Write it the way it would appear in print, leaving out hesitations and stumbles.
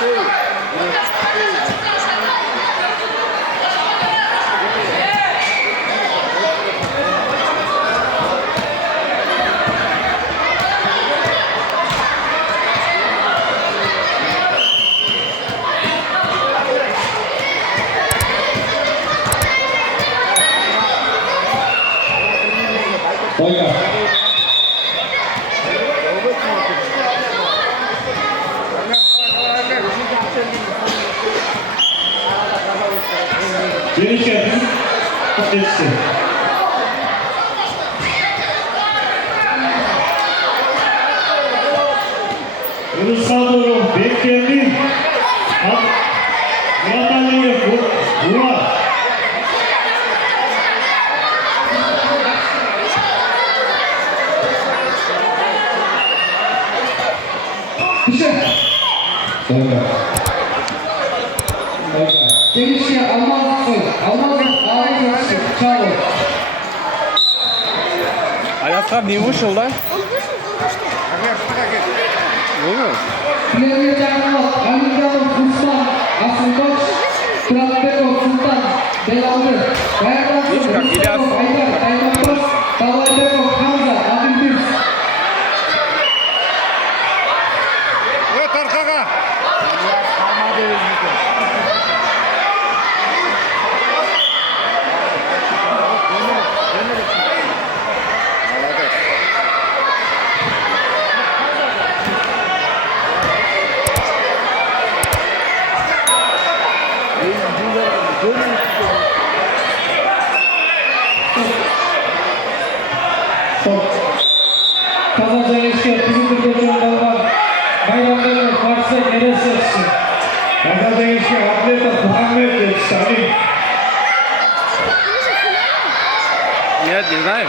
Oiga. Geniş yapın. Geçti. Yunus Sağdoğru beklendi. Murat Ali'ye vura. Oiga. Genişe Almaz'ın ağabeyisi Çağlar. Ayaklar niye vuruşul lan? Vurur. Plevye Canlı, Alicanov Ruslan, Asıldoş, Kıratbekov Sultan, Belaldı, Bayardan Ruslanov Aydar, Aymantoş, Davaybekov Hamza, Adil Düz. Evet arkaya. Kazaca eşya, bizim geçenler var. Bayramlarının varsa neresi etsin? Kazaca eşya, atleta Muhammed Salim. Ya, не знаю.